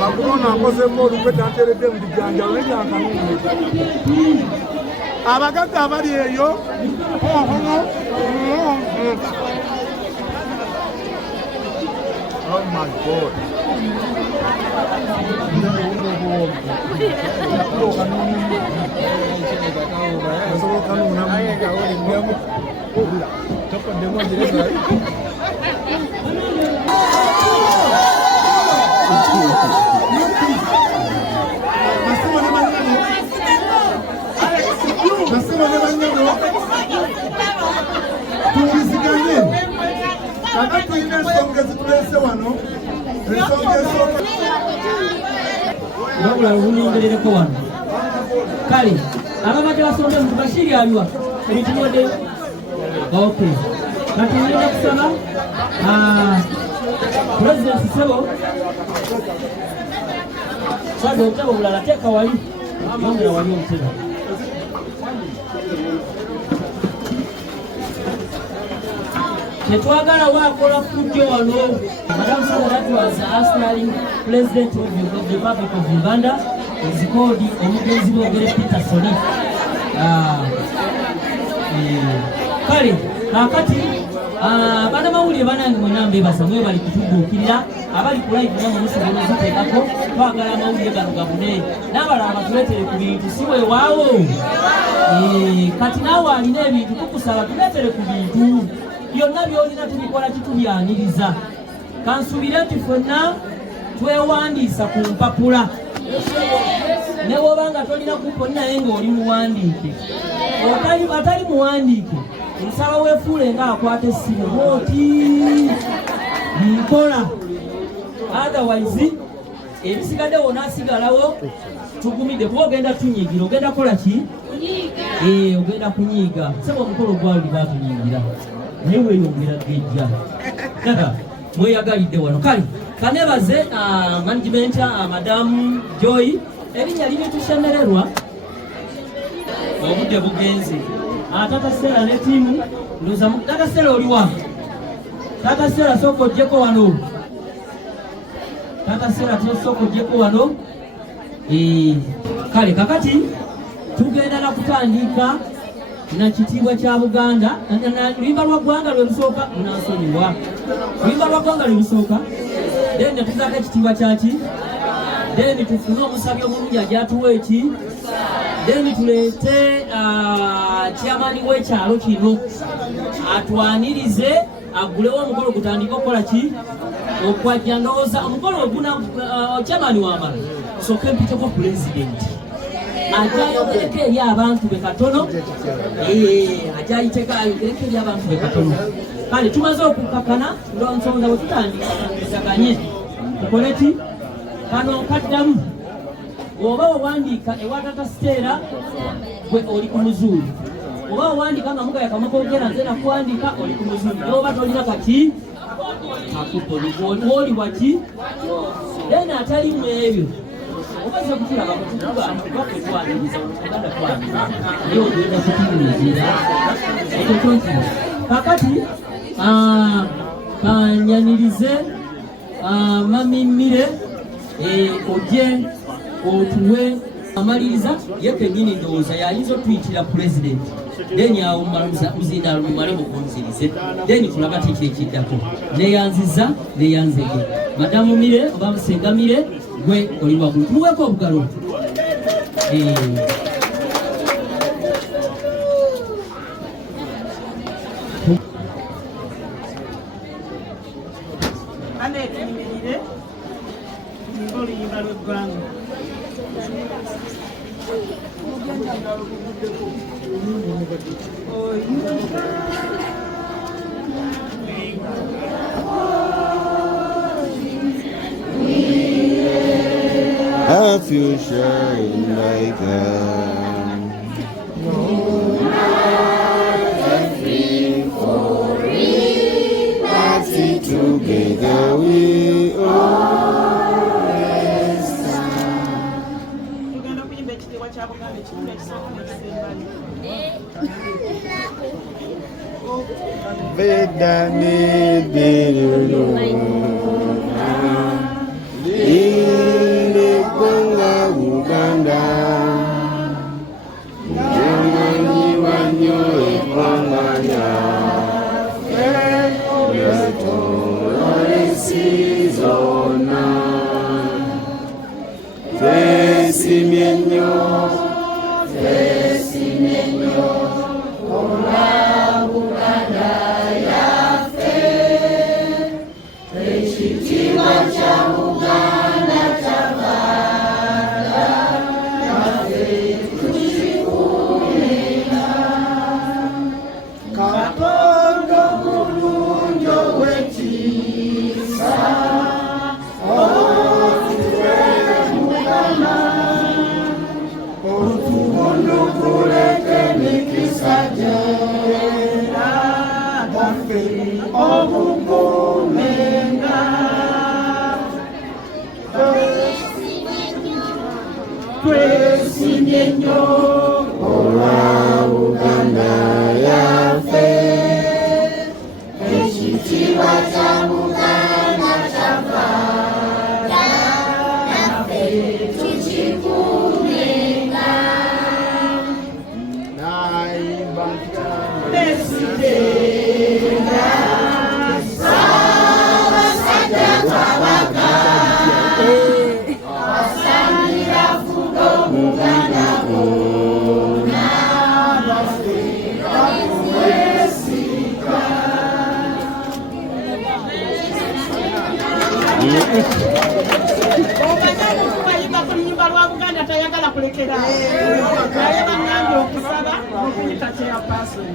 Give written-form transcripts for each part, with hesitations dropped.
Wakulona ngoze modu kwetantere de mujanja wengi akanunye. Abagata abali eyo. Oh my God. Wabula unyongerereko wano kale ababadde basombe mu Bashiri aliwa ebituwadde okay kati ngenda kusaba President Sebo sade obutabo bulala teeka wali yongera wali omutego Netwagala wakola fujjo wano. Madam Sadat was Australian President of the Republic of Uganda. Is called omugenzi bogere Peter Soli. Kale akati bana mawulire banange mwenambe basamwe bali kutubuukirira abali ku live namo musobola ziteekako twagala amawulire gano gabune n'abalala batuleetere ku bintu si weewaawo kati naawe alina ebintu tukusaba tuleetere ku bintu byonna byolina tubikola kitubyaniriza kansubire nti ffenna twewandiisa ku mpapula ne bw'obanga tolina kupo naye ng'oli muwandiike atali muwandiike nsaba weefuule ng'akwata essimu bw'oti nkola otherwise ebisigadde wona asigalawo tugumidde kuba ogenda tunyigira ogenda kola ki ogenda kunyiiga saba omukolo gwali batunyigira naye weeyongera gejja mweyagalidde wano kale kanebaze management Madamu Joy erinnya libitusemererwa obudde bugenze Tata Stella ne tiimu ndoza Tata Stella oliwa Tata Stella soko ojjeko wano Tata Stella soko ojjeko wano kale kakati tugenda na kutandika na kitiibwa kya Buganda luyimba lwa ggwanga lwe lusooka munansonyiwa luyimba lwa ggwanga lwe lusooka then netuzaako ekitiibwa kyaki then tufune omusabi omulungi ajatuwa eki then tuleete chairman w'ekyalo kino atwanirize agulewo omukolo gutandika okukola ki okwajja ndowooza omukolo oguna chairman wamala soka empiteko president ajayogereko eri abantu be katono ajayiteka ayogereko eri abantu be katono kale tumaze okukakana nsonga bwe tutandikaganye tukole ki kano kaddamu oba owandiika ewa Tata Stella gwe oli ku muzuuli oba owandiika nga mugaya kamakogera nze nakuwandiika oli ku muzuuli oba tolina kati akupoli waki then atalimu ebyo obaze kutulaba kwetwaniriza Uganda twaniriza naye ogenda kutubuulira kakati kanyanirize mamimire ojje otuwe amaliriza ye kenyini ndowooza yayinza otuyitira president then awo muzindalo mumale mukunzirize then tulaba kiki ekiddako neyanziza neyanzege Madamu Mire oba Musengamire gwe oli waggulu tumuweeko obugalo aneetumirire oluyimba lw'eggwanga A future like free for liberty together we always stand. Tugenda kuyimba ekitiibwa kya Buganda ekirungi ekisooka n'ekisembayo. Vedane ennyo olwa Buganda yaffe. Ekitiibwa kya Buganda kyafaayo, naffe tukikuumenga. Pulezidenti Ssaabasajja Kabaka asaanira fuga Omuganda gwonna, baffe bakumwesiga. Obadde okubayimba ku lunyimba lwa Buganda tayagala kulekera naye bannange okusaba okuyita chairperson.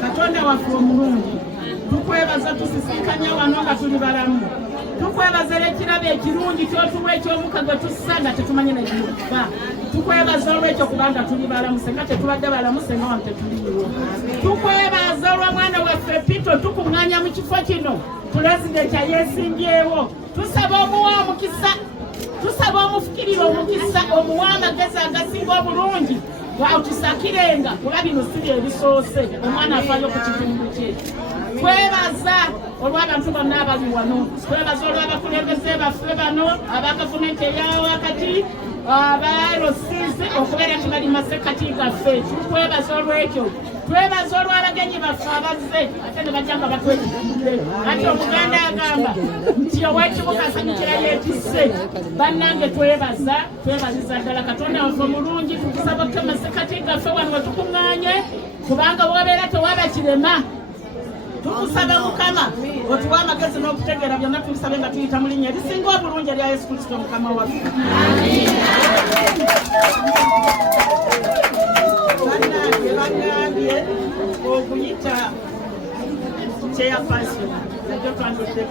Katonda waffe omulungi, tukwebaza tusisinkanya wano nga tuli balamu. Tukwebaza ekirabo ekirungi kyotuwa ekyomuka gwe tussa nga tetumanyi nekikufa. Tukwebaza olwekyo kubanga tuli balamu, senga tetubadde balamu, senga wano tetuliwo. Tukwebaza olwa mwana waffe Pito tukuŋŋaanya mu kifo kino, pulezidenti ayeesimbyewo. Tusaba omuwa omukisa, tusaba omufukirira omukisa, omuwa amagezi agasinga obulungi bwatusakirenga, kuba bino si bye bisoose, omwana afaayo ku kitundu kye. Twebaza olw'abantu bonna abali wano, twebaza olw'abakulembeze baffe bano aba gavumenti eyawakati, aba LCs okubeera nti bali masekati gaffe. Tukwebaza olwekyo. Twebaza olw'abagenyi baffe abazze ate ne bajja nga batwekitudde. Ati Omuganda agamba nti ow'ekibuga asanyukira yeetisse. Bannange twebaza, twebaliza ddala. Katonda waffe omulungi, tukusaba ke masekati gaffe wano we tukuŋŋaanye, kubanga bw'obeera tewaba kirema. Tukusaba Mukama otuwa amagezi n'okutegeera byonna, tubisabe nga tuyita mu linnya erisinga obulungi erya Yesu Kristo Mukama waffe. Bannange bagambye okuyita chairperson najjo twandudde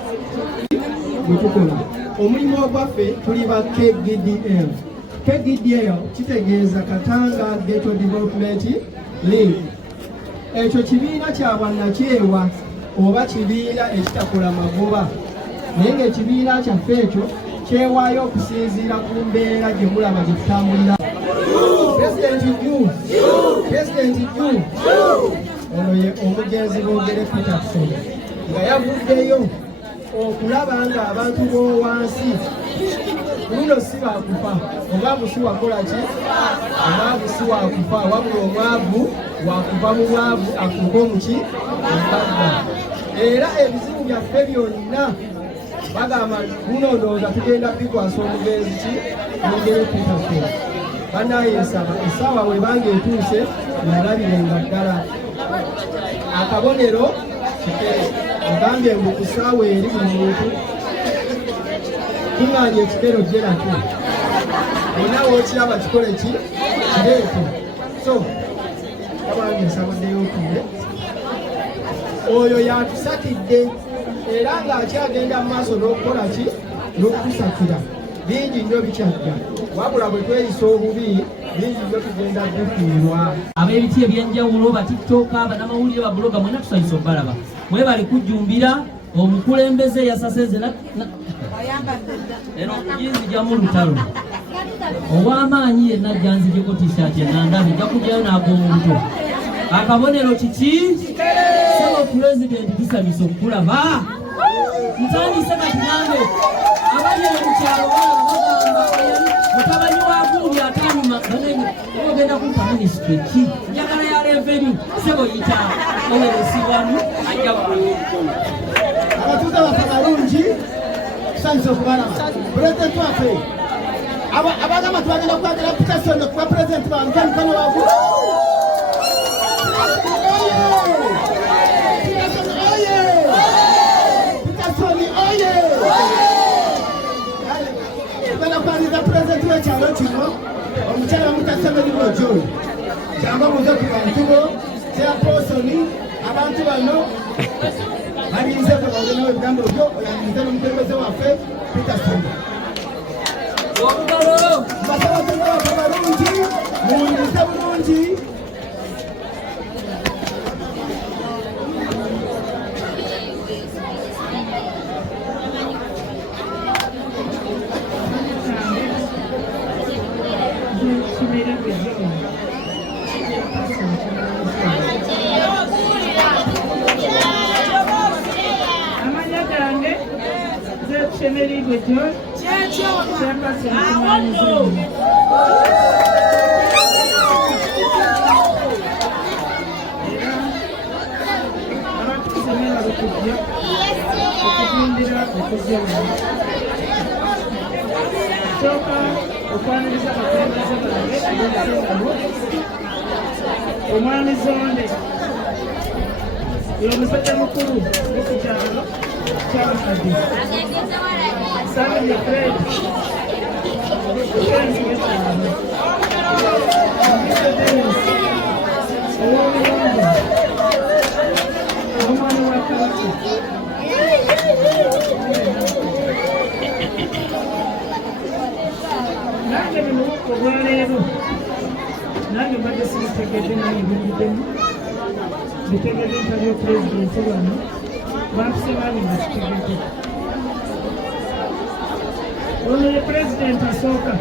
bwetukola omulimu ogwaffe tuli ba KGDL. KGDL kitegeeza Katanga Ghetto Development League. Ekyo kibiina kya bwannakyewa oba kibiina ekitakola magoba, naye ng'ekibiina kyaffe ekyo kyewaayo okusinziira ku mbeera gye mulaba gye tutambulira. Pulezidenti June ono ye omugenzi boogere Peterson nga yavuddeyo okulaba ng'abantu b'owansi luno si bakufa, omwavu si wakola ki? Omwavu si wakufa, wabula omwavu wakuva mu bwavu akuva omuki omugagga. Era ebizibu byaffe byonna bagamba luno ndowooza tugenda bikwasa omugenzi ki? Boogere Peterson. Bannayesaba essaawa webanga etuuse yalabirenga ddala akabonero kikere. Agambye mbu ku ssaawa eri buli muntu kuŋŋaanya ekikero gye nakyo, bonna wookiraba kikole ki? Kireete. So abange nsabaddeyo otuule, oyo yatusakidde era ng'akyagenda mu maaso n'okukola ki? N'okutusakira. Bingi nnyo bikyajja, wabula bwe tweyisa obubi bingi nnyo tugenda bifiirwa. Ab'ebiti ebyenjawulo, ba tiktoka, bannamawulire, ba buloga, mwena tusanyusa okubalaba. Mwebale kujjumbira omukulembeze yasaseze eno yinzijamu lutalo ow'amaanyi yenna ajjanzijeko t-shirt enandazi nja kujjayo n'ag'omuntu. Akabonero kiki? Sebo pulezidenti tusanyusa okukulaba. Ntandise kati nange abali mukyalo bagamba mutabani wa gundi atanyuma ogenda kumpa minisitule ki? Njagala ya revenue sebo yita oweresibwamu ajja abatuuze baffe balungi tusanyusa okubalaba. Pulezidenti waffe abagamba tubagenda kukwagala Peterson okuba pulezidenti bange mukono waggulu. Pulezidenti w'ekyalo kino omukyala Mutasemererwa John kyangwa muze ku bantu bo chairpersoni abantu bano balinze bwe bagenawo ebigambo byo oyalinze n'omukulembeze waffe Peterson. Basaba tonna baffe balungi muwulirize bulungi. kibeera bwe gwe gyo kyempasi mukumanyizo abantu okujja okugindira okujja sooka okwaniriza abakulembeze bange ab'omusengano omwami Zonde y'omusajja mukulu w'ekikyalo ky'abakadde Sabine Fred Kensi w'ekyalo Mr. Dennis ow'oluyonjo omwana wa Kabaka nange bino olwaleero nange mbadde sibitegedde naye mbivuddemu bitegedde ntali opulezidenti wano bampise baali nga kitegedde ono ye pulezidenti asooka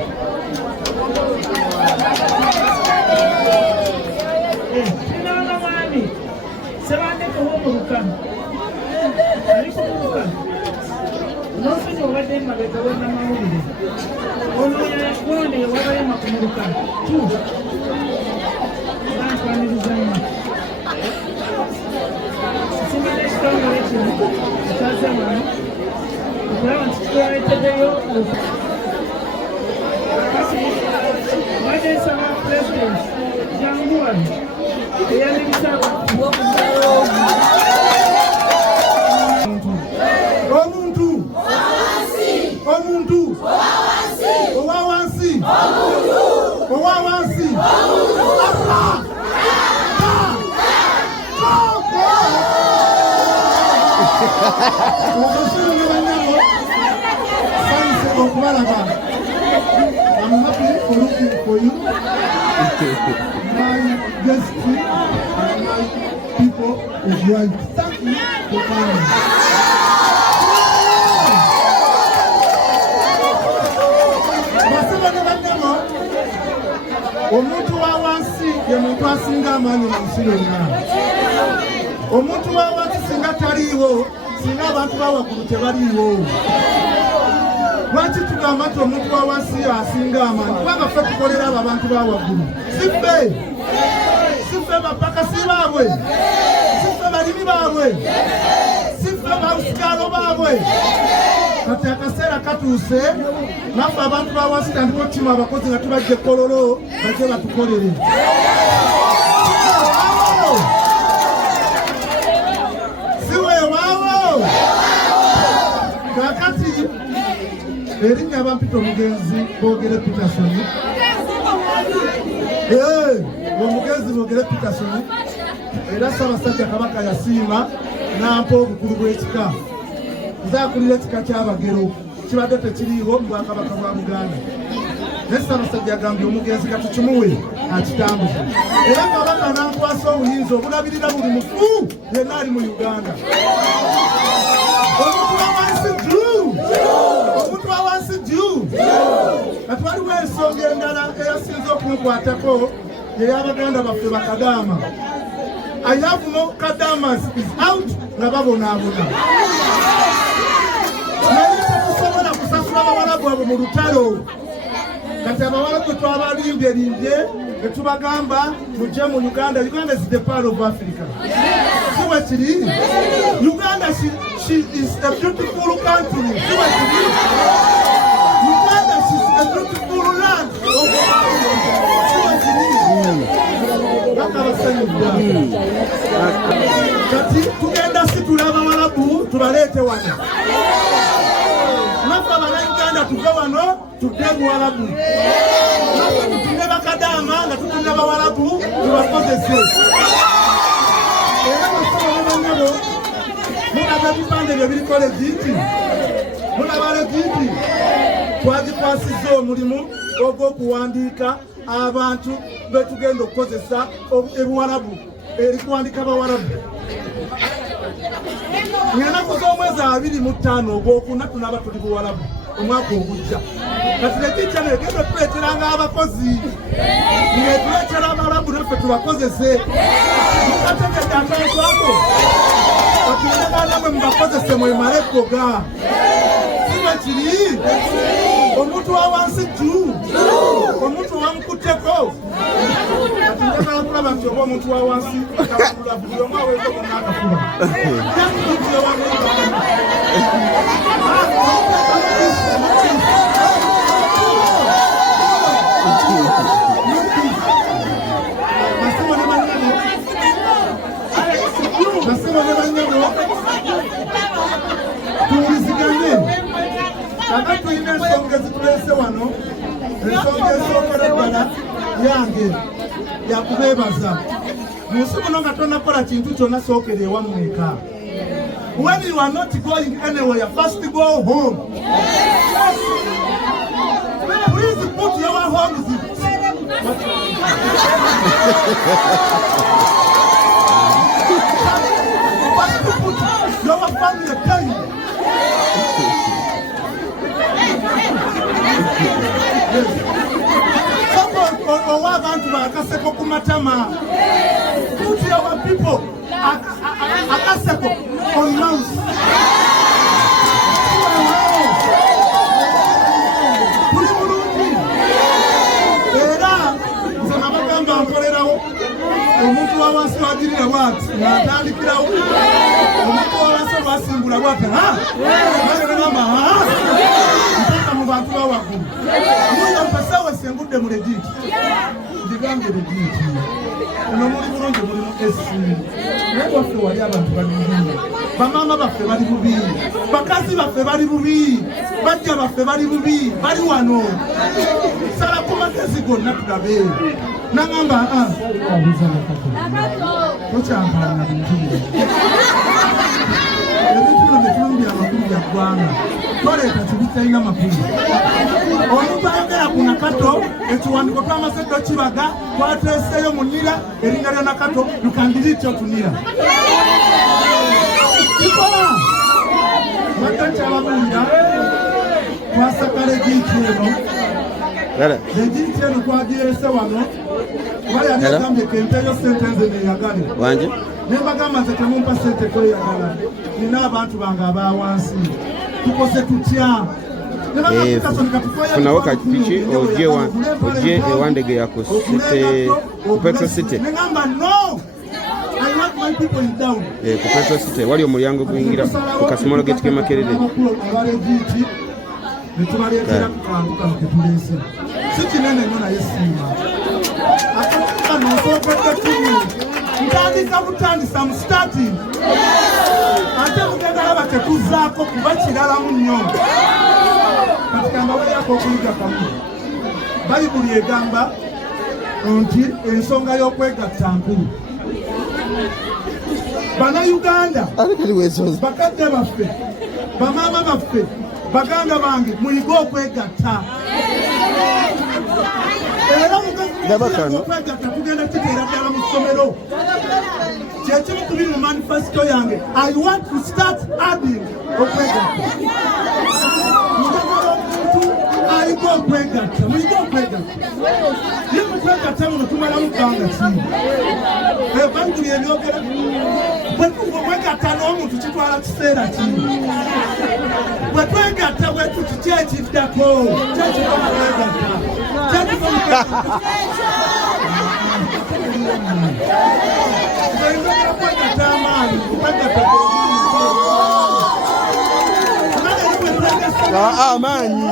tinanga mwami sebandekawo omulukano ali kumubuka n'ofunye obadde emabega w'ennamawulire ono yegonde yewabayema ku mulukano bantwaniriza nnyo sisimana ekitongole kino ekyaze wano okulaba nti kitwaleeteddeyo badde nsaba pulezidenti jangu wano eyaniriza owawansi okasirunga banyamo sayise okubalaba. I'm happy for looking for you, my guests and my people of life. Thank you for coming. Omuntu wa wansi ye muntu asinga amaanyi mu nsi yonna. Omuntu wa wansi singa taliiwo, singa abantu bawaggulu tebaliiwo. Lwaki tugamba nti omuntu wa wansi asinga amaanyi? Kubanga ffe tukolera abo abantu bawaggulu. Si ffe bapakasi baabwe, si ffe balimi baabwe, si ffe balusikalo baabwe. Kati akaseera katuuse naffe abantu ba wansi tandika okukima abakozi nga tubajja ekkololo bajje batukolere. Si weewaawo. Kaakati erinnya bampita omugenzi Boogere Peterson. Omugenzi Boogere Peterson era Ssaabasajja Kabaka yasiima n'ampa obukulu bw'ekika. Nzaakulira ekika ky'Abagero kibadde tekiriiwo mu Bwakabaka bwa Buganda. Naye Ssaabasajja agambye omugenzi katukimuwe akitambuze. Era Kabaka n'ankwasa obuyinza obulabirira buli mufu yenna ali mu Uganda. Omuntu wa wansi jju! Omuntu wa wansi jju! Kati waliwo ensonga endala eyasinze okunkwatako y'ey'Abaganda baffe Bakadaama. I have no Kadamas is out nga babonaabona. Naye tetusobola kusasula abawalabu abo mu lutalo. Kati abawalabu twabalimbye ne tubagamba mujje mu Uganda. Uganda is the part of Africa. Si we kiri? Uganda she is a beautiful country. Si we kiri? Uganda she is a beautiful land. Si we kiri? Bakabasanyudda. Kati tugenda situla abawalabu tubaleete wano. Naffe Abanauganda tuve wano tudde Buwalabu. Naffe tutinde Bakadaama nga tutinde Bawalabu tubakozese. Era basobola banyabo mulaba ebipande bye biriko legiti. Mulaba legiti. Twagikwasizza omulimu ogw'okuwandiika abantu betugenda okukozesa ebuwalabu erikuwandika Bawalabu. Ng'enaku z'omwezi 25 ogwokuna tunaaba tuli Buwalabu omwaka ogujja. Kati legiti eno egenda tuleeteranga abakozi ng'etuleetera Abawalabu naffe tubakozese. Mukategedde akantu ako kati mulagaanamwe mubakozese mwemale ekkoga. Si bwe bwekiri omuntu wa wansi juu omuntu wamukuteko ati njagala kulaba nti oba omuntu wa wansi akabagula buli omu aweeko muna akafuba Nasema ne banyabo tuwulizigane kaka tulina ensonga ezitulese wano ensonga esookera ddala yange yakubeebaza mu nsi muno nga tonakola kintu kyonna sookera ewammwe eka. When you are not going anywhere, first go home. Please put your homes in. Your family time. Akaseko kumatama. Put your people akaseko on mouse. Era nzabagamba nkolerawo omuntu wawansi wagirira bwati natandikirawo omuntu wawansi basimbula bwati agamba mpaka mu bantu bawagulu muya mpasawe sengudde mu legiti ndigambe legiti ono muli bulungi mulimu esi naye waffe wali abantu balungi bamama baffe bali bubi bakazi baffe bali bubi bajja baffe bali bubi bali wano sala ku magezi gonna tulabe nangamba tokyampaana bintu ebintu bino byetulumbya amakulu ga ggwanga toleeta tibitalina makulu omuntu ayogera ku nakato ekiwandiiko twamaze ddo kibaga twateeseyo mu nnira erinnya lya nakato lukangiriityo tunira kikola badde kyababuulira twasaka legiiti eno legiiti eno twagirese wano kuba yali agambye kempeeyo sente nze neeyagale nembagamba nze temumpa sente kweyagala nina abantu bange abawansi tukoze tutya funawo kapiki ojje ewandege yako ku Petro City ku Petro City wali omulyango guyingira ku Kasumalo Gate Makerere netubaleetera kukantuka ketulese si kinene nnyo naye siima akaaa nosookedde tumi ntandika butandisa mu starting ate mugenda laba tetuzaako kuba kiralamu nnyo kati kambaweerako okuyiga kamu bayibuli egamba nti ensonga y'okwegatta nkulu bannayuganda bakadde baffe bamaama baffe baganda bange muyige okwegatta era okwegatta tugenda kiteera ddala mu ssomero kyekimu ku biri mu manifesito yange I want to start adding okwegatta njagala omuntu ayiga okwegatta muyige okwegatta ye mukwegatta muno tumalamu bbanga ki bayibuli ebyogera bwekwegatta n'omuntu kitwala kiseera ki bwe twegatta bwe tuti kyekiddako kyekiva mu kwegatta kyekiva mu kwegatta amaanyi okwegatta amaanyi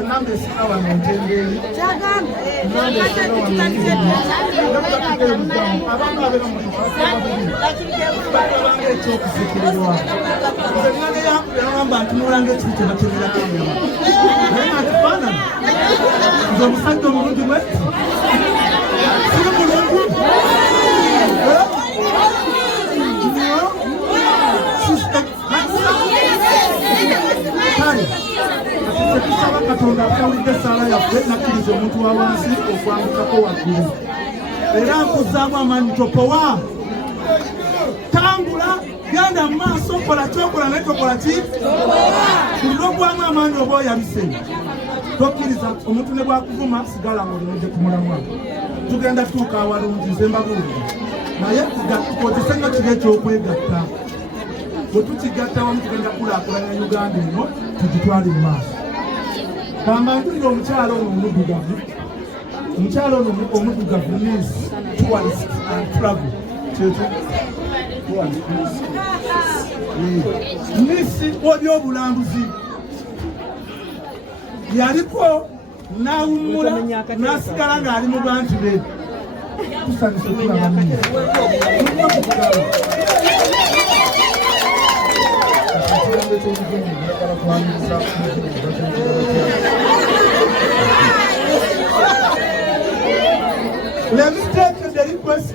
enamba esika wano entenderi abantu abeera muabanga ekyokuzikirirwa enanga yakugamba ntunulanga ekintu kyebakemeranyama naye atifaanana nze omusajja omulungi bweti siri mulungi kale tusaba katonda atawulidde essaala yaffe nakkiriza omuntu wa wansi okwambukako waggulu era nkuzaamu amaanyi topowa tambula genda mu maaso kola kyokola naye tokola ki kulogwamu amaanyi oba oyabise tokkiriza omuntu ne bwakuvuma sigala ngaolinoje kumulamwa tugenda tuuka awalungi nze mbabuulira naye tukozese nnyo kiri ekyokwegatta bwe tukigatta wamu tugenda kulaakulanya Uganda eno tugitwale mu maaso kamba mpulira omukyalo ono omuddugavu omukyalo ono omuddugavu means tourist and travel kyekyo misi w'ebyobulambuzi yaliko n'awummula n'asigala ng'ali mu bantu be tusanise tulaba Let me take the request.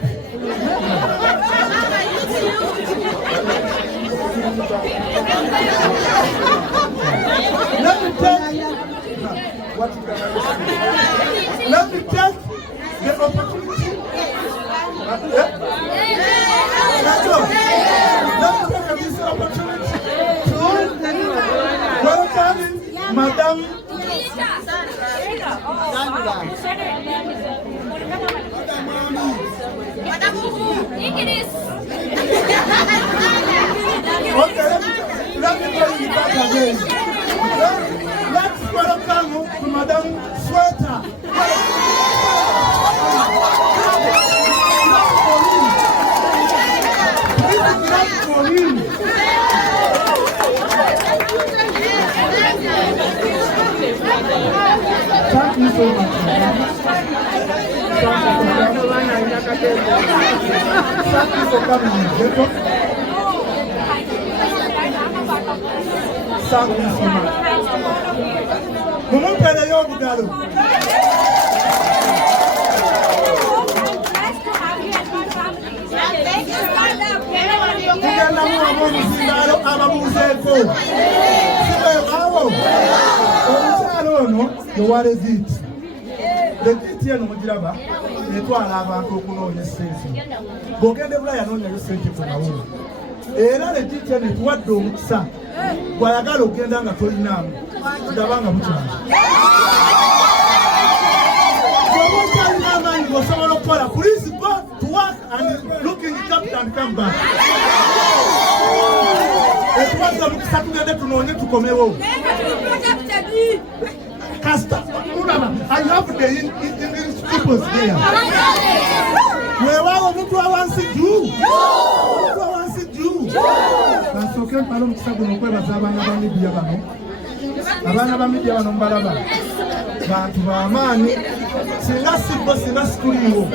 Let me take the opportunity. Let me take this opportunity to welcome Madam Okay, let me tell you back again. Let's welcome to Madam Sweater. This is not for him. Thank you so much. Thank you for coming. Thank you so much. Mumumpere y'obugalo. Tugenda muwamuuzingalo ababuuzeeko. Sibeewaawo. Omukyalo ono yowa Legit. Legit eno mugiraba etwala abantu okunoonya essente. Bw'ogenda Bulaaya noonyayo ssente kunawo. Era Legit eno etuwadde omukisa. Bw'ayagala ogenda nga tolinaamu. Ndaba nga mukyala. Bw'oba okyalina amaanyi ng'osobola okukola, please go to work and looking capital and come back. Etuwadde omukisa tugende tunoonye tukomewo. Kasta, I have the English people there. Weewaawo omuntu awansi juu. Omuntu awansi juu. Kansooke mpale omukisa guno okwebaza abaana ba midiya bano. Abaana ba midiya bano mbalaba. Bantu b'amaanyi. Singa sibbo singa situliiwo.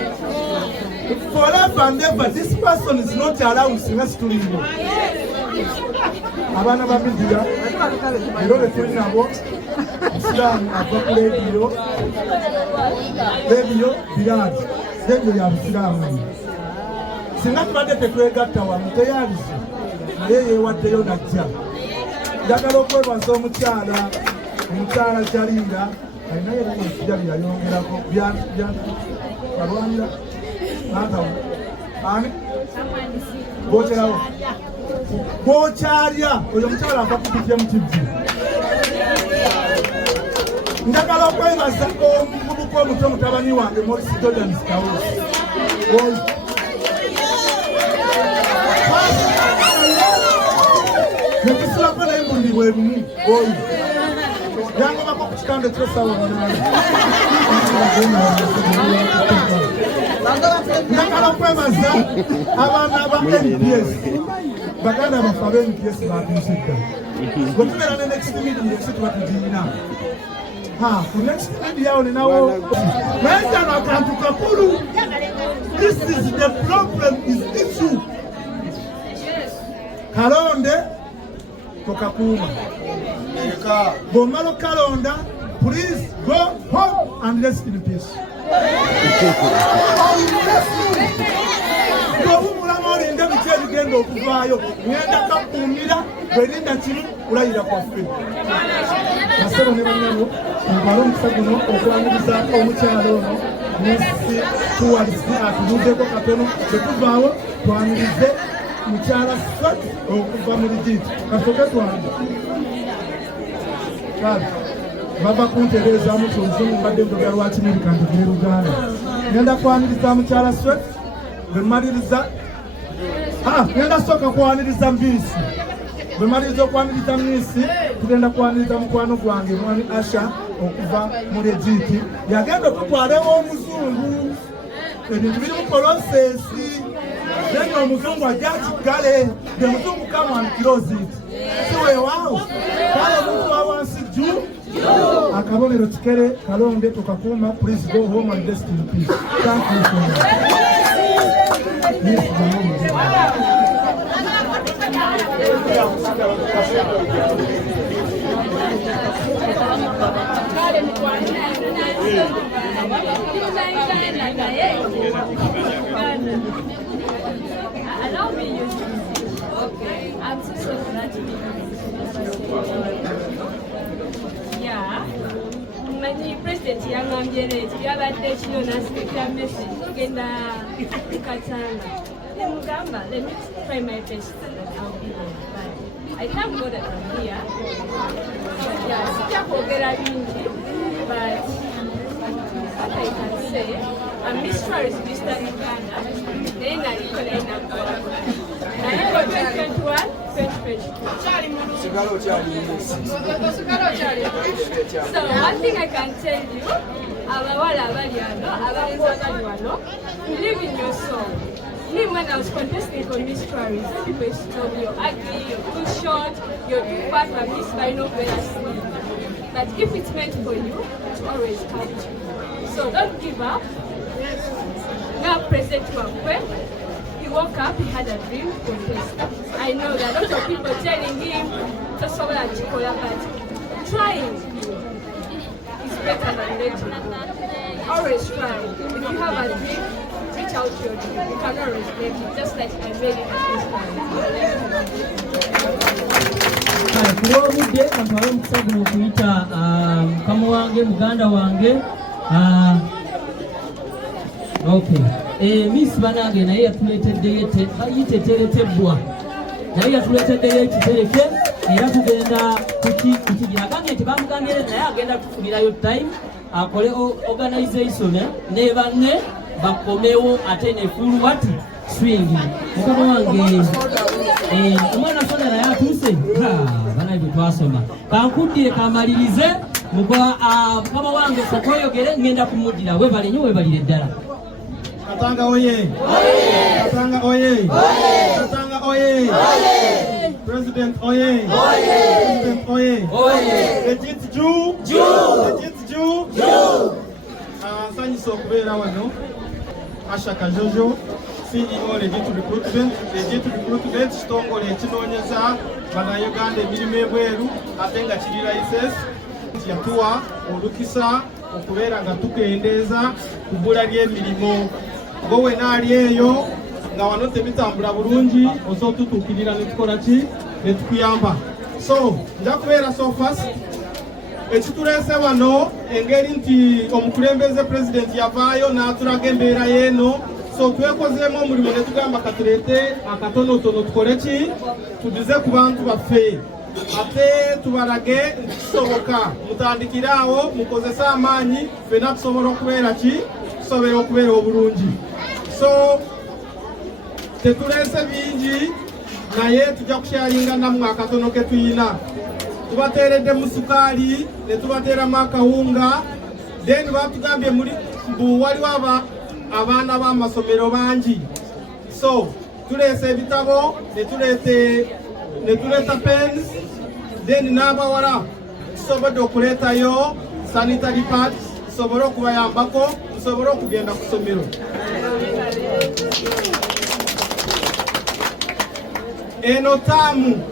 Forever and ever, this person is not around singa situliiwo. Abaana ba midiya. Ero betuli nabo. Islam ava ku leediyo biraadi leediyo ya busiraamu singa tubadde tetwegatta wamu teyalize naye yeewaddeyo najja njagala okwebaza omukyala Jalira alina yeri ekijali yayongerako balwanira naatawo ani bwokyerawo bwokyalya oyo omukyala ava kupitya mu kibbi njagala okwebaza omuvubuka omuto mutabani wange Morris Jordan Skawusi nekisulako naye mbundi bwe bumu oyo yangomako ku kitanda ekyesawa njagala okwebaza abaana ba NPS baganda bafe aba NPS batuusidda bwe tubeera ne next meeting ekisi tuba tugiyina ku next meeting yawo nenawo naye kano akantu kakulu. This is the problem, is issue. Kalonde tokakuuma bw'omala kalonda, please go home and rest in peace. Bw'owumulamu olinda biki ebigenda okuvaayo ngenda kakuumira bwerinda kiri kulayira kwaffe. Basebo ne banyabo mpala omukisa guno okwanirizaako omukyalo ono Misi Tuwarisi atubuzeeko katono tetuvaawo twanirize mukyala Swet okuva mu Ligiti. Kasoke twange. Kale, baba kuntereezaamu kyoluzungu mbadde njogera lwaki n'ebikantukire Luganda. Ngenda kwaniriza mukyala Swet, bwe mmaliriza. Ngenda sooka kwaniriza Mbiisi. Bwe mmaliriza okwaniriza Mbiisi, tugenda kwaniriza mukwano gwange mwami Asha okuva mu Ligiti. Yagenda okutwalewo omuzungu. Ebintu biri mu poloseesi. Naye omuzungu ajja kiggale. The muzungu come and close it. Si weewaawo. Kale omuntu wa wansi jju. Akabonero kikere kalonde tukakuuma. Please go home and rest in peace. Thank you so much. Allow me to use this. Okay. I'm so glad to be here. Yeah. Many president yangambye leero yabadde kiro n'asikira message tugenda Katanga. Mugamba, let me try my best and I'll be there. But I thank God that I'm here. Yeah, sijja kwogera bingi, but what I can say, I'm Miss Travis Vista Uganda. Then I got a number. I got 2021, 2022. So one thing I can tell you, believe in your soul. Me, when I was contesting for Miss Travis, people used to tell me you're ugly, you're too short, you're too fat from Miss Final Velasquez. But if it's meant for you, it's always come to you. So don't give up. Now present Wakwe. He woke up, he had a dream to contest. I know that a lot of people telling him to solve that Chikola, but trying is better than letting. Always try. If you have a dream, reach out to your dream. You cannot respect it, just like I made it at this point. Kuwabudde kantwale omukisa guno okuyita mukama wange muganda wange. Okay. Miss banange naye yatuleeteddeyo yiteteretebbwa. Naye yatuleeteddeyo ekitereke era tugenda kukigira. Agambye nti bamugambye naye agenda kufunirayo time akole organization ne banne bakomewo ate ne full what swing. Mukama wange omwana soda naye atuuse. Bana ebyo twasoma. Kankuddire kamalirize mukama wange sokoyogere ngenda kumuddira. Webale nnyo webalire ddala. Katanga oye! Katanga oye! Katanga oye! President oye! President oye! Legit Jew! Legit Jew! Nsanyusa okubeera wano. Asha Kajojo, CEO Legit Recruitment. Legit Recruitment kitongole ekinoonyeza bannayuganda emirimu ebweru ate nga kiri license. Yatuwa olukisa okubeera nga tukendeeza ku bbula ly'emirimu. Gowe naali eyo nga wano tebitambula bulungi oso tutuukirira ne tukola ki ne tukuyamba. So nja kubeera so fast ekituleese wano engeri nti omukulembeze president yavaayo n'atulaga embeera y'eno. So twekozeemu omulimu ne tugamba katuleete akatonotono tukole ki tudize ku bantu baffe ate tubalage kisoboka mutandikire awo mukozese amaanyi ffenna tusobola okubeera ki tusobera okubeera obulungi. So tetuleese bingi naye tujja kusharinga nammwe akatono ke tuyina. Tubateeredde mu sukaali ne tubateeramu akawunga. Then batugambye mbu waliwo abaana b'amasomero bangi. So tuleese ebitabo ne tuleeta pens. Then n'abawala tusobodde okuleetayo sanitary pads tusobole okubayambako tusobole okugenda ku ssomero. Eno taamu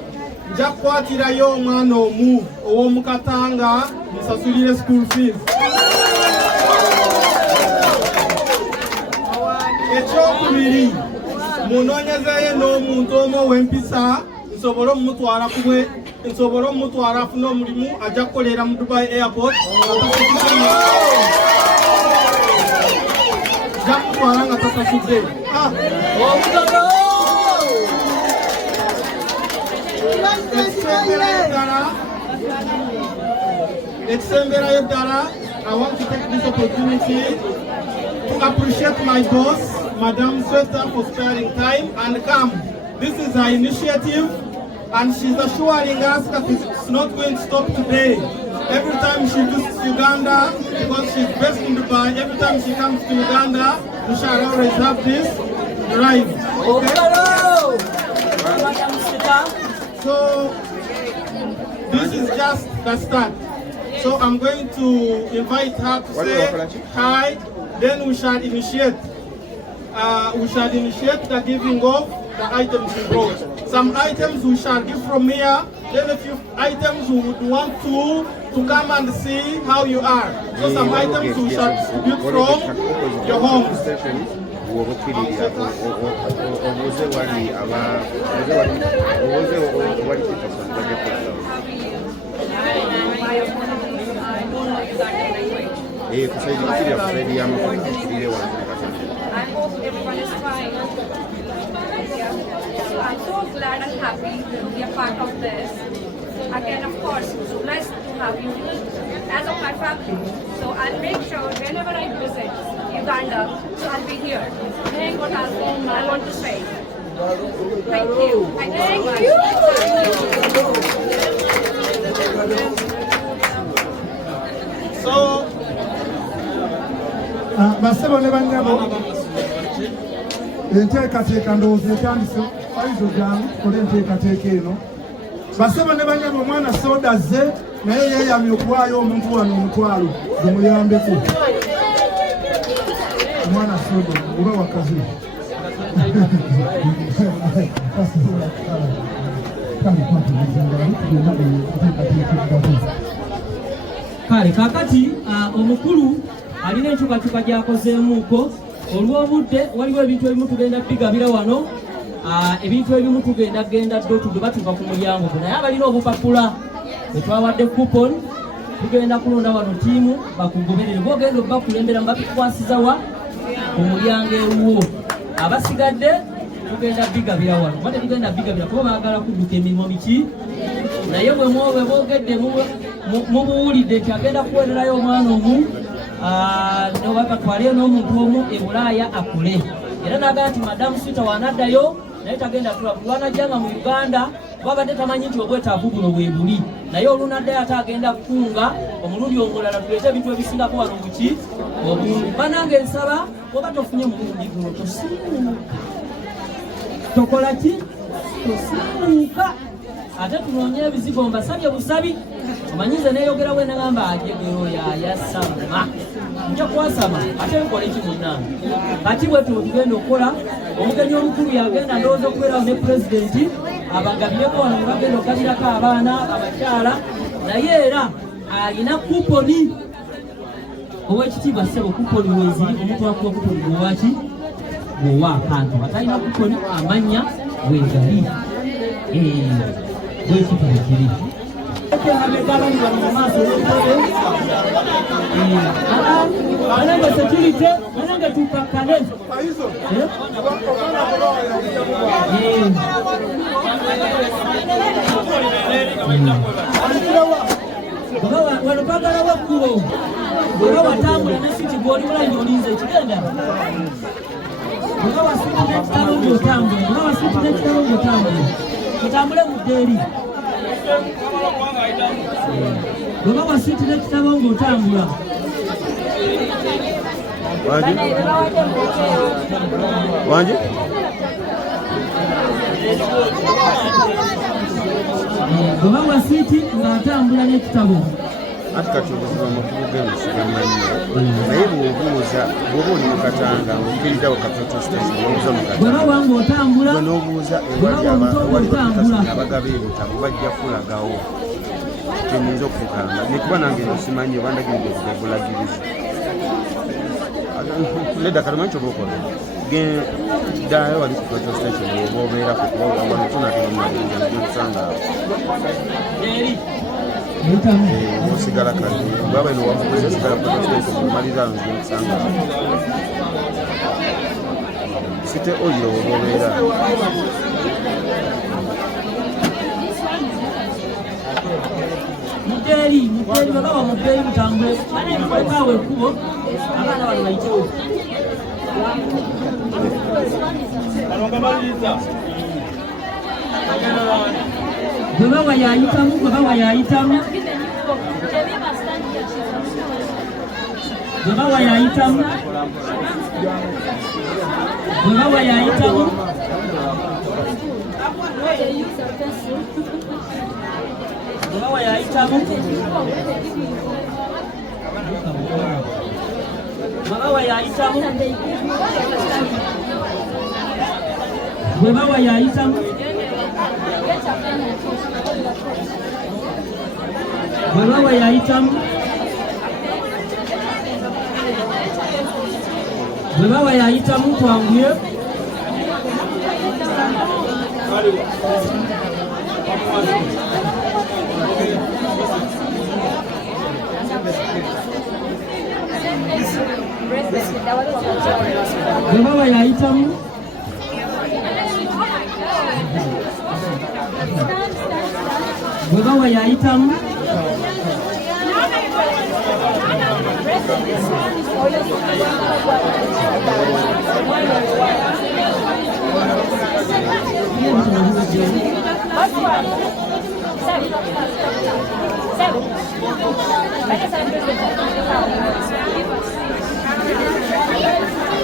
nja kukwatirayo omwana omu ow'omu Katanga musasulire school fees. Ekyokubiri munoonyezeeyo n'omuntu omu ow'empisa nsobole omutwala afune omulimu ajja kukolera mu Dubai Airport. Ajja kumutwala nga tasasudde. Eksemberayo ddala, I want to take this opportunity to appreciate my boss, Madame Sweta, for sparing time and come. This is her initiative, and she's assuring us that it's not going to stop today. Every time she visits Uganda, because she's based in Dubai, every time she comes to Uganda, we shall always have this drive. Okay? So, this is just the start. So I'm going to invite her to say hi, then we shall initiate the giving of the items we brought. Some items we shall give from here, then a few items we would want to come and see how you are. So some items we shall distribute from your homes. I hope everyone is fine. So I'm so glad and happy to be a part of this. Again, of course, blessed to have you as of my family. So I'll make sure whenever I visit Uganda, so I'll be here. Saying what I want to say. Thank you. Thank you. So, basebo ne banyabo enteekateeka ndowooza etandise ayizo jangu tukole enteekateeka eno. Basebo ne banyabo omwana soda ze naye yeeyamye okuwaayo omuntu wano omutwalo gumuyambeko. Omwana soda oba wakazi kale kakati omukulu alina enkyukakyuka gy'akozeemuuko olw'obudde. Waliwo ebintu ebimu tugenda bigabira wano, ebintu ebimu tugenda genda ddotuge batuuka ku mulyango naye abalina obupapula etwawadde coupon tugenda kulonda wano tiimu bakugoberere bwogenda obakulembera mbabikukwasiza wa ku mulyango ewuwo. Abasigadde tugenda bigabira wano mate tugenda bigabira kuba baagala kudduka emirimu miki naye bwe boogedde mubuwulidde nti agenda kuweererayo omwana omu batwaleyo n'omuntu omu e Bulaaya akule. Era n'agamba nti Madamu Swita waanaddayo naye tagenda tula lwanajjanga mu Uganda babadde tamanyi nti obwetaavu buno bwe buli naye olunaddayo ate agenda kukunga omulundi omulala tuleete ebintu ebisingako wano buki obungi. Banange nsaba oba tofunye mulundi guno tosiimuuka. Tokola ki? Tosiimuuka. Ate tunoonye ebizigo mbasabye busabi. Omanyize neeyogerawo enagamba ajegero yayasama. Nja kwasama ate nkola eki munnange. Kati bwe tugenda okukola omugenyi omukulu yagenda ndowooza okubeerawo ne pulezidenti abagabireko wano ne bagenda okugabirako abaana abakyala naye era alina kuponi. Owekitiibwa ssebo kuponi weziri omuntu akuwa kuponi bwowaki bwowa akantu atalina kuponi amannya wegali bwekitibwe kiri anange security anange tukakane wano twagala wakkubo oba watambula nesiti gwoli mulanyi olinze ekigenda oba wasiti n'ekitalo ng'otambula oba wasiti n'ekitalo ng'otambula otambule mu ddeeri oba wasiti n'ekitalo ng'otambula wanje oba wasiti ng'atambula n'ekitabo ati kati obuzibu amakulu g'emisigamanyi naye bw'obuuza bw'oba oli mu Katanga ng'okkirizawo Capital Station n'obuuza mu Katanga gwe n'obuuza ewali abagaba ebitabo bajja kulagawo kyenyinza okukanga nekuba nange nosimanyi oba ndagirira okuga bulagiriza nedda katamanyi kyoba okola ddaayo wali ku Capital Station oba obeerako kuba wano tunatenomnagenzaokusangaawo osigala kati baba ino wamukoze sigala Capital omalira nziokusangaawo site oyiro oba obeera muddeeri baba wa muddeeri mutambule bana ebikolebawe ekkubo abaana bano bayitewo bwe yayitamu bwe baba yayitamu bwe baba yayitamu bwe baba yayitamu bwe yayitamu bwe yayitamu bwe yayitamu bwe yayitamu bwe yayitamu twanguye bwe yayitamu bwe yayitamu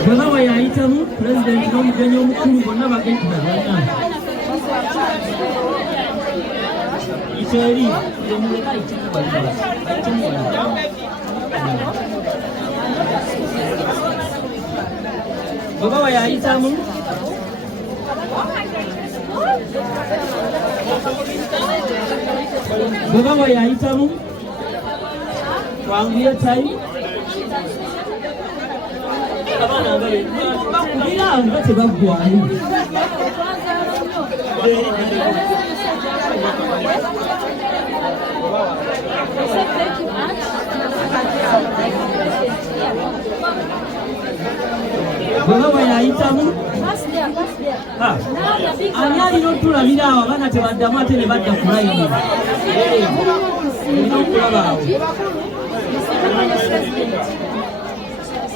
bwe baba yayitamu pulezidenti n'omugenyi omukulu bonna bagenda iteeri bwe baba yayitamu bwe baba yayitamu twanguye tayi abaana bakubira nga tebaggwayo bwe baba yayitamu ani alina otulabira awo abaana tebaddamu ate ne badda ku layini olina okulaba awo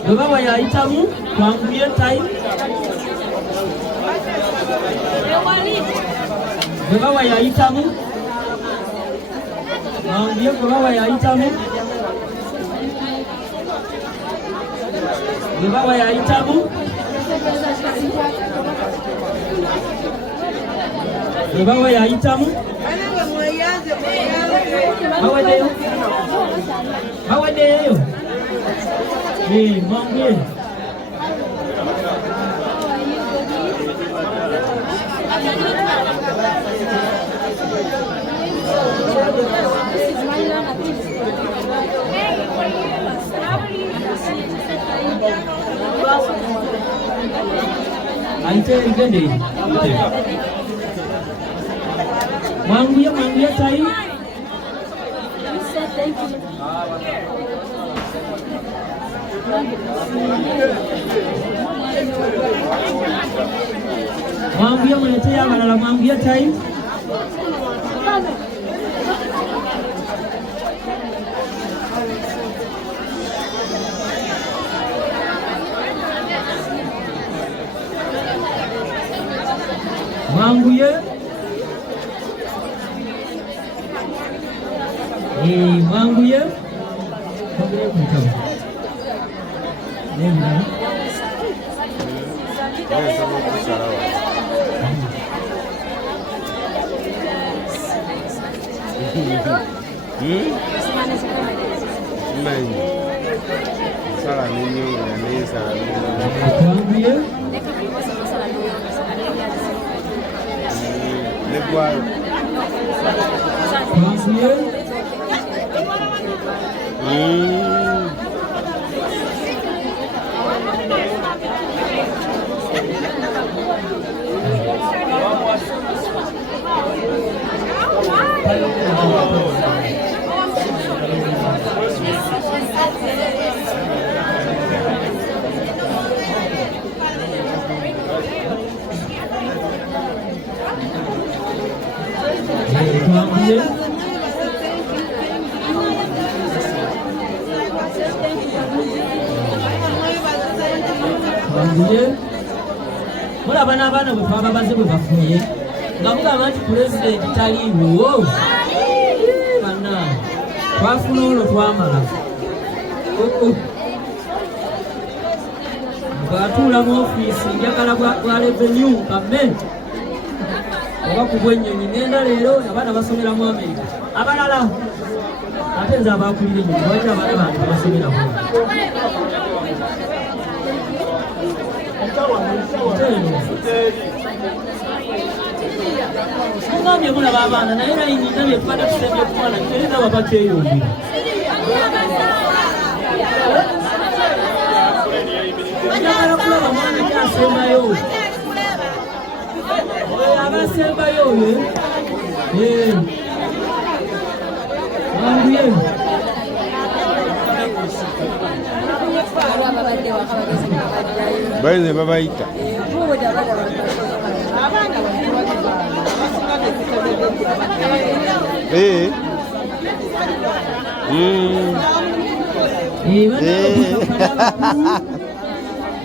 bwe baba yayitamu twanguye tayi bwe baba yayitamu twanguye bwe baba yayitamu bwe baba yayitamu bwe baba yayitamu bawaddeyo mwanguye Gende mwanguye tayi mwanguye muleteyo abalala mwanguye tayi mwanguye mwanguye mulaba n'abaana bwe twababaze bwe bafunye nga mugamba nti pulezidenti taliiwo bannange twafuna olwo twamala bw'atuula mu ofiisi njagala bwa revenu kamme oba ku bwennyonyi ngenda leero abaana basomera mu Amerika abalala ate nze abakulira ennyonyi lwaki abaana bange basomera mu mugambye mulaba abaana naye nayinyiza byekubadde tusembye ku mwana terina wabakeeyongera njagala kulaba mwana kyasembayo abasembayo oyo anguye bayinza babayita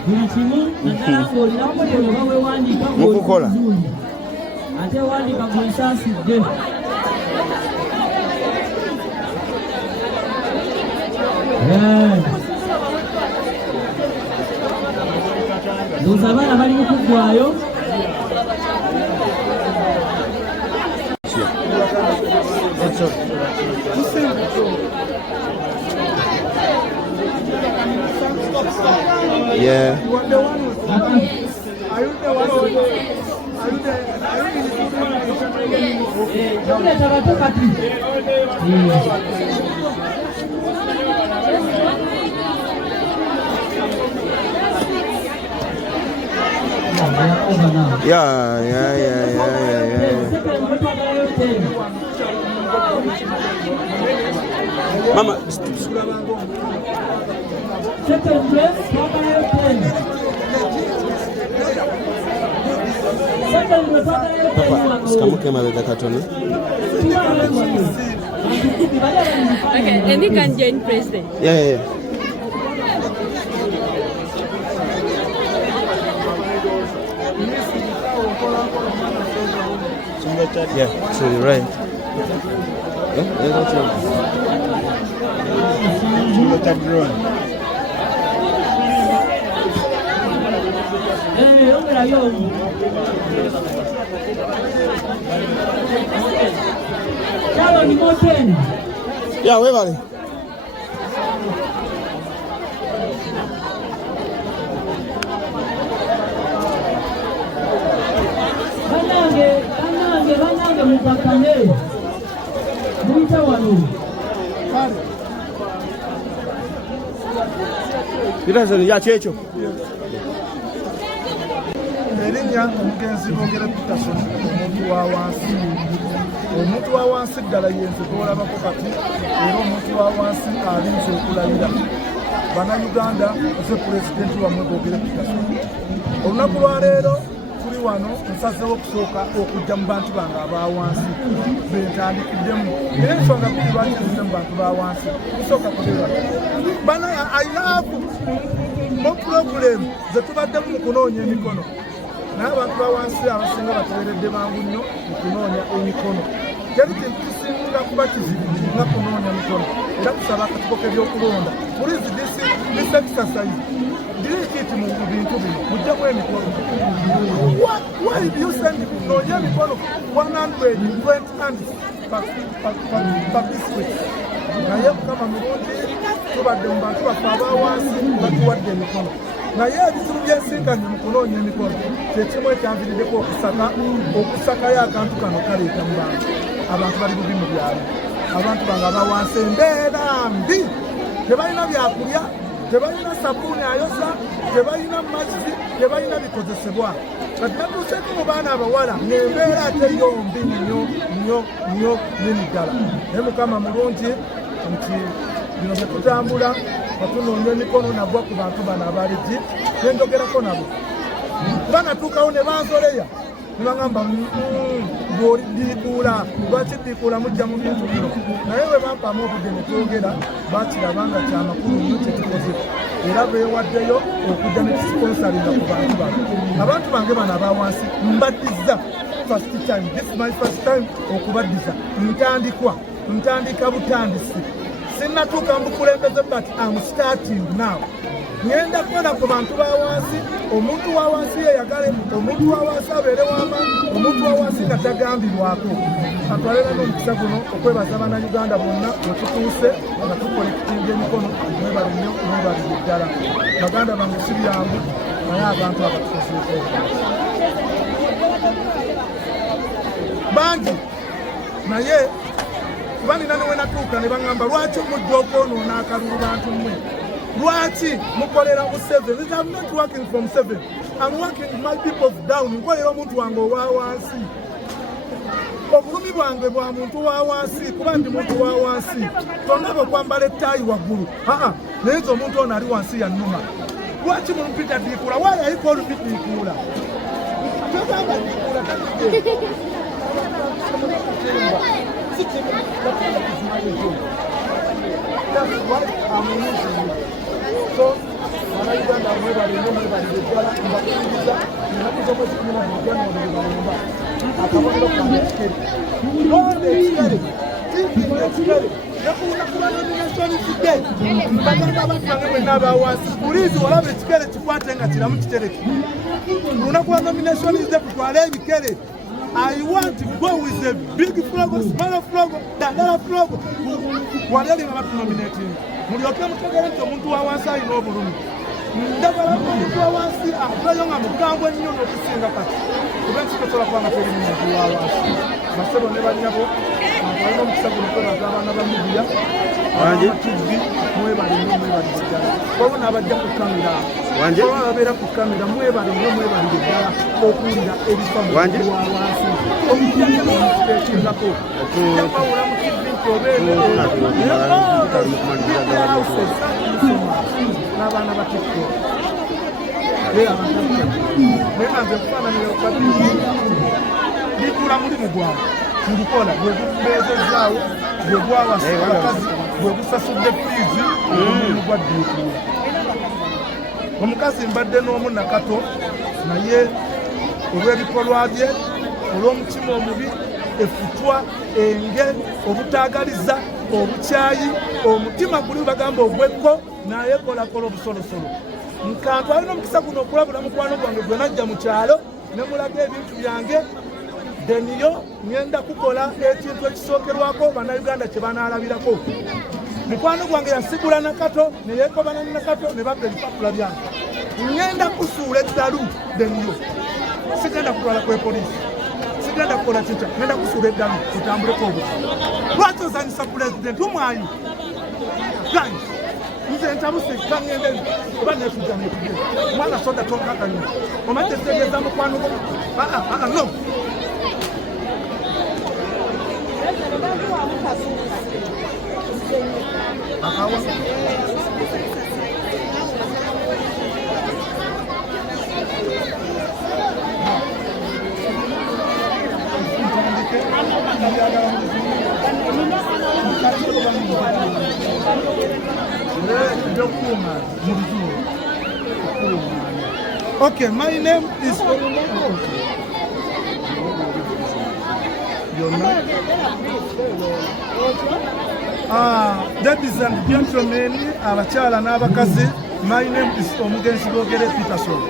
buli kimu naddala ng'olina omukono oba weewandiika mukukola ate wandiika gwensaasidde ndowooza abaana bali mu kuggwayo Yeah. Mama. Second place, Papa 10. Second place, Papa 10. Sikamuke mabega katoni. Okay, and you can join president. Yeah. Yeah, so you're right. Yeah, that's right. Yeah, where are they? Banange mupakane. Muita wano. Birazani ya checho. Erinnya omugenzi boogera Peterson omuntu wa wansi. Omuntu wa wansi ddala yenze gw'olabako kati era omuntu wa wansi alinze okulayira. Bannayuganda ze pulezidenti wamwe boogera Peterson. Olunaku lwa leero tuli wano nsazeewo okusooka okujja mu bantu bange aba wansi bentandikiddemu era ensonga bbiri lwaki tuzire mu bantu ba wansi kusooka kubeera bana ayaavu mu pulogulemu ze tubaddemu mu kunoonya emikono naye abantu ba wansi abasinga bateeredde mangu nnyo mu kunoonya emikono teri kintu kisinga kuba kizibu nga kunoonya mikono era kusaba akatiko k'ebyokulonda pulizi this exercise dirikiti mu bintu bino mujjamu emikono. Why do you send noonya emikono 120 hands per district? Naye mukama mulungi tubadde mu bantu baffe abawansi batuwadde emikono naye ebizibu by'ensinkanye mu kunoonya emikono kyekimu ekyanviriddeko okusakayo akantu kano kaleeta mu bantu abantu bali bubi mu byalo abantu bange abawansi embeera mbi tebalina byakulya tebalina sabuuni ayoza tebalina mazzi tebalina bikozesebwa kati batuuseeko mu baana abawala ng'embeera ate yombi nnyo nini ddala naye mukama mulungi nti bino bye tutambula batunoonya emikono nagwa ku bantu bano abaligi nenjogerako nabo banatuukawo ne banzoleya nebagamba bw'oli ddiikuula lwaki ddiikuula mujja mu bintu bino naye bwe bampamu obudde ne twogera bakiraba nga kyamakulu nnyo kyetukoze era beewaddeyo okujja ne kisponsalinga ku bantu bano. Abantu bange bano abawansi mbaddiza first time, this is my first time okubaddiza. Ntandika butandisi. Sinnatuuka mu bukulembeze but I'm starting now. Ngenda kukola ku bantu ba wansi, omuntu wa wansi yeyagale, omuntu wa wansi abeere w'amaanyi, omuntu wa wansi nga tagambirwako. Atwalira n'omukisa guno okwebaza bannayuganda bonna we tutuuse nga tukolekitinga emikono mwebale nnyo mwebalire ddala. Baganda bange si byangu naye abantu abatufuseeko bangi naye kuba nina ne we natuuka ne baŋŋamba lwaki mujja okwonoona akalulu bantu mmwe. Lwaki mukolera mu 7? I'm not working from 7. I'm working my people down. Nkolera omuntu wange owa wansi. Obulumi bwange bwa muntu wa wansi kuba ndi muntu wa wansi. Tonnaba okwambala ettaayi waggulu. Naye nze omuntu ono ali wansi yannuma. Lwaki mumpita diikuula? Why are you calling me diikuula? Togamba diikuula takigenda. That's what I'm using you. So, Uganda mwebale nnyo mwebalire ddala mbakkiriza nenakusomo kikumi na muganda omulibalemba akabonero kange ekikere onde ekikere timpinga ekikere nekubula kuba nominationi today mbagamba abantu bange mwenna abawansi buliizi olaba ekikere kikwate nga kiramu kitereki lunaku lwa nominationi ze kutwala ebikere I want to go with a big flag, smaller flag, dandala flag. Whatever you have to nominate him. Mulioke mutegere nti omuntu wa wansi alina obulumi. Ndagala omuntu wa wansi akulayo nga mukambwe nnyo n'okusinga kati. Kuba ekitosobola kuba nga teri muntu wa wansi. Basebo ne bannyabo balina omukisa guno kwebaza abaana ba midiya. TV mwebale nnyo mwebalire ddala. Wabona n'abajja ku kamera. Oba ababeera ku kamera mwebale nnyo mwebalire ddala okuwulira ebifa mu muntu wa wansi. Omujjanye n'omuteekingako. Yamawula mu TV nti n'abaana ba TikTok. Naye nze okufaananira okubadde diikuula mulimu gwawe ngukola gwe gubeezezaawo gwe gwawasa abakazi gwe gusasudde fiizi omulimu gwa diikuula. Omukazi mbadde n'omu nakato naye olw'ebikolwa bye olw'omutima omubi effutwa enge obutaagaliza obukyayi omutima guli bagamba ogwekko naye kolakola obusolosolo nkantu alina omukisa guno okulabula mukwano gwange gwe najja mu kyalo ne mulaga ebintu byange deniyo ngenda kukola ekintu ekisookerwako bannayuganda kye banaalabirako. Mukwano gwange yasigula nakato ne yeekobana nakato ne babba ebipapula byange ngenda kusuula eddalu deniyo sigenda kutwala kwepoliisi sigenda kukola kitya ngenda kusuula eddalu tutambuleko obuti. Lwaki ozanyisa pulezidenti omwayi guys nze ntabuse kangende oba netujja netugenda omwana soda tonkakanya omaze tegeeza mukwano gwo no akawa Okay, my name is ladies and gentlemen, abakyala n'abakazi, my name is Omugenzi Bogere Peterson.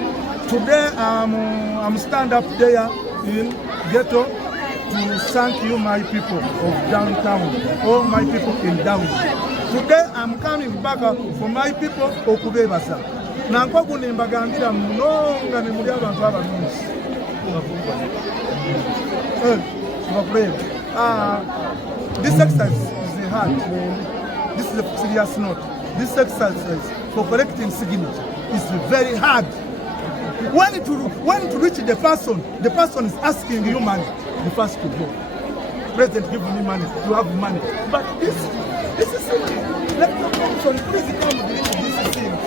Today I'm stand up there in ghetto to thank you, my people of downtown, all my people in down. Today I'm coming back for my people okubebaza. Nankwa kunembagambira mnonga ne muli abantu abanunsi. This exercise is hard. This is a serious note. This exercise for collecting signature is very hard. When to reach the person is asking you money, the first to go. President give me money, you have money. But this is simple. Let the person please come believe this is simple.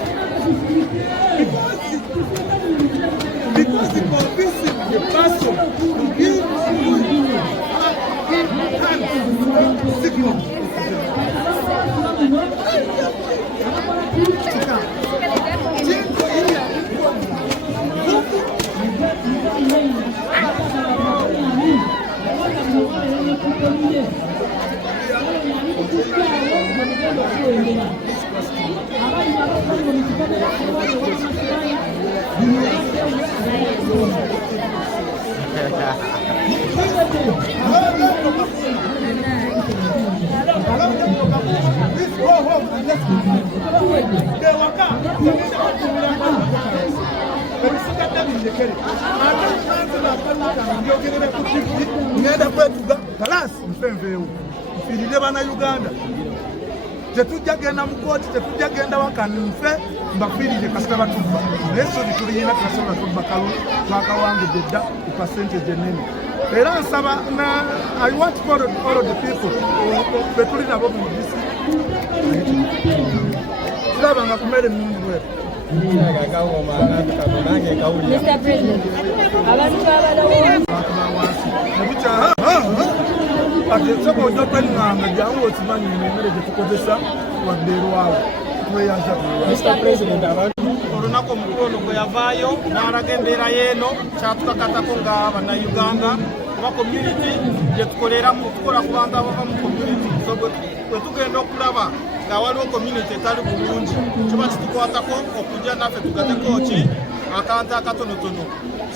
Because the convincing the person to give you signal. ebisigadde bindekere ate nanze nakanukana ndyogerera ku TV ngenda kwetuga kalasi nfenveewo nfiirire bannayuganda tetujja genda mu kooti tetujja genda waka nfe mbafiirire kasita batubba naye so bituliyina turasobola tubba kalu twakawangudde dda ku percentage ennene era nsaba I want all of the people betuli nabo mu disi kirabanga ku mmere ennungi bwetu. Mr. President, abantu abalawo ati nsaba ojja kweŋŋanga jangu okimanyi emmere gye tukozesa wadde erwala tweyanza Mr. President, olunaku omukulu ono bwe yavaayo n'alaga embeera y'eno kyatukakatako nga bannayuganda kuba community gye tukoleramu tukola ku bantu abava mu community so bwe tugenda okulaba nga waliwo community etali bulungi kiba kitukwatako okujja naffe tugateko ki akantu akatonotono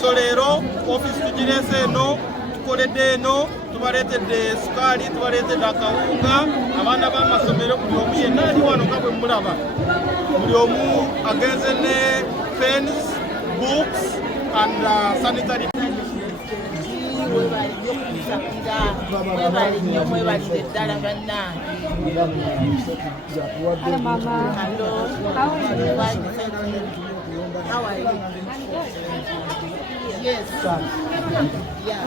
so leero ofiisi tugireese eno tukoledde eno tubaleetedde sukaali tubaleetedde akawunga abaana b'amasomero buli omu yenna ali wano nga bwe mulaba buli omu agenze ne pens books and sanitary mwebalire ddala bannange. Hello, Mama. Hello. How are you? How are you? Yes. Yeah.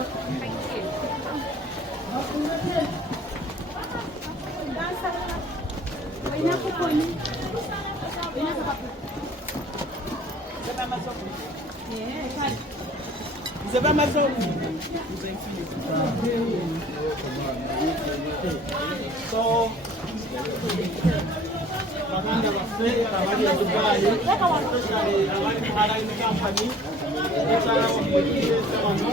So, baganda baffe abali e Dubai, especially abali mu airline company, ekyala wamukireese wano,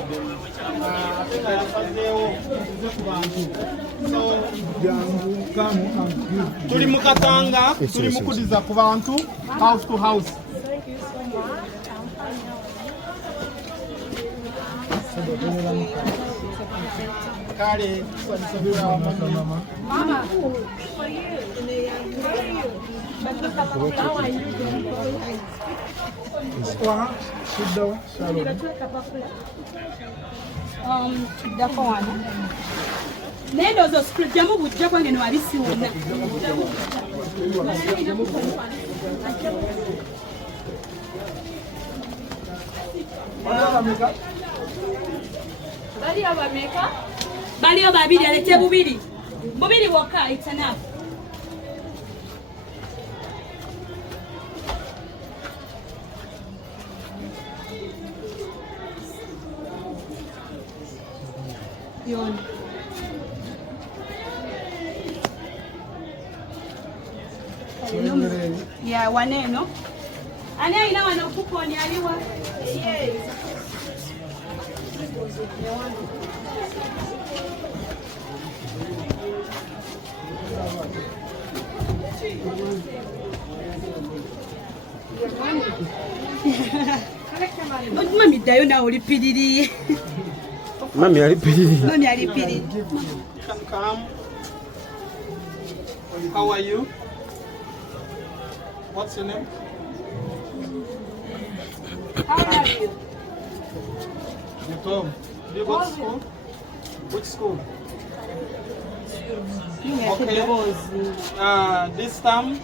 ate nga yasazeewo tuze ku bantu. So, tuli mu Katanga, tuli mu kudiza ku bantu, house to house. Kale, Mama, for you. How are you doing? Dako wana. Nendo zo scriptjamu bujja kwange no alisi wonna. Bali abameka? Bali ababiri alete bubiri. Bubiri waka it's enough. Yon. Ya waneno. Ani aina wana ukukoni aliwa. Yes. Mami dayo na olipiriri. Mami alipiriri. Mami alipiriri. Come. How are you? What's your name? How are you? You're Tom. Do you go to school? Which school? Okay. This time,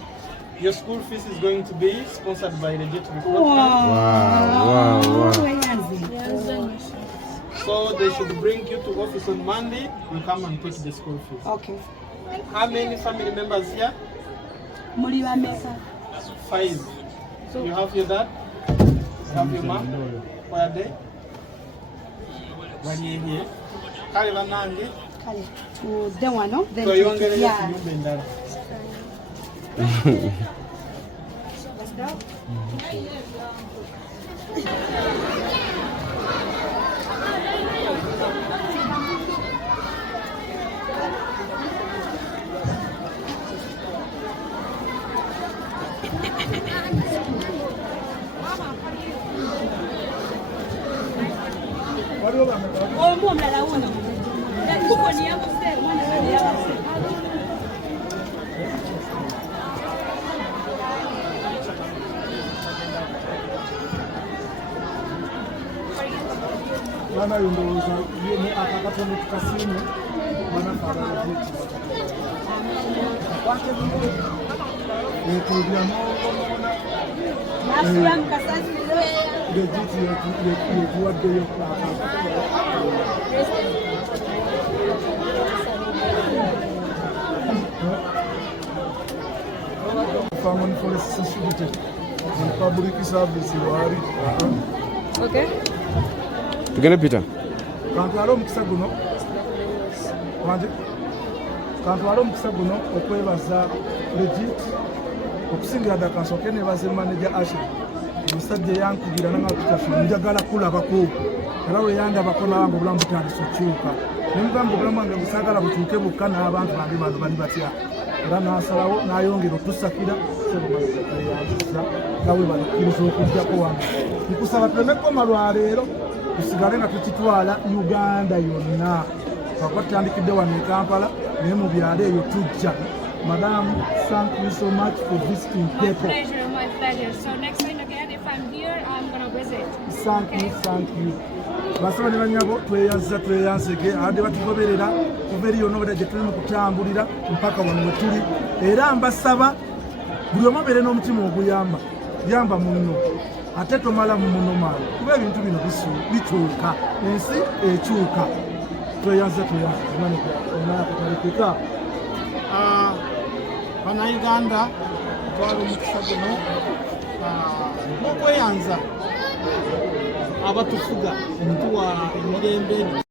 your school fees is going to be sponsored by the Jet Report. Wow. So they should bring you to office on Monday. You come and take the school fees. Okay. How many family members here? Muri bameka. 5. So you have your dad? You have your mom? Where are they? Bali here. Kale banange. Kale. To the one, no? So you want to get a ndala. Let's go. Omu omulala wuno. Kuko ni yabuse, mwana we yabuse. banayo ndowooza akakatono tukasiime banakaalalegiti legiti yetuwaddeyo Farm Forest Security Public Service wari tugende Peter kantwala omukisa guno wanje kantwala omukisa guno okwebaza legit okusingira ddala kansooke nebaza manager Ashley omusajja yankubira nanga tutafuna njagala kulabako era we yandabako nawange obulamu butandise okyuka nemugamba obulamu bwange busaagala bukyuke bukka n'abantu bange bano bali batya era nasalawo nayongera otusakira sebumayanziza nawe balikkiriza okujjako wange nkusaba tulemekoma lwaleero tusigale nga tukitwala Uganda yonna kakuba tutandikidde wano e Kampala naye mu byalo eyo tujja. Madam, thank you so much for visiting Kepo. My pleasure. So next time again, if I'm here, I'm going to visit. Thank you. Basaba ne banyabo tweyanzege ade batugoberera kuva eri yonna gye tuli mu kutambulira mpaka wano we tuli era mbasaba buli omu abeere n'omutima oguyamba yamba munno ate tomala mu muno maalo kuba ebintu bino bikyuka ensi ekyuka tweyanze onaakatalekeka bannayuganda twala omukisa guno n'okweyanza abatufuga omutuwa emirembe